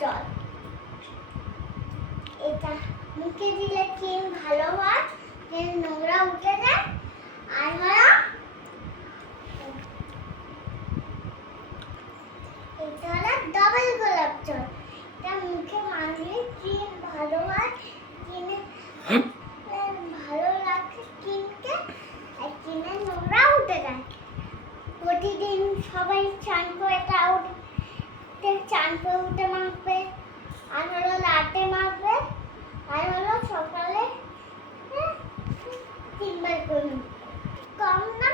জল। এটা মুখে দিলে স্কিন ভালো হয়, নোংরা উঠে যায়। আর হলো এটা হলো ডাবল গোলাপ জল। এটা মুখে মাখলে স্কিন ভালো হয়, স্কিনে ভালো লাগে স্কিনকে, আর স্কিনে নোংরা উঠে যায়। প্রতিদিন সবাই চান করে উঠে মাখবে, আর হলো রাতে মাখবে, আর হলো সকালে 3 বার করে। কম না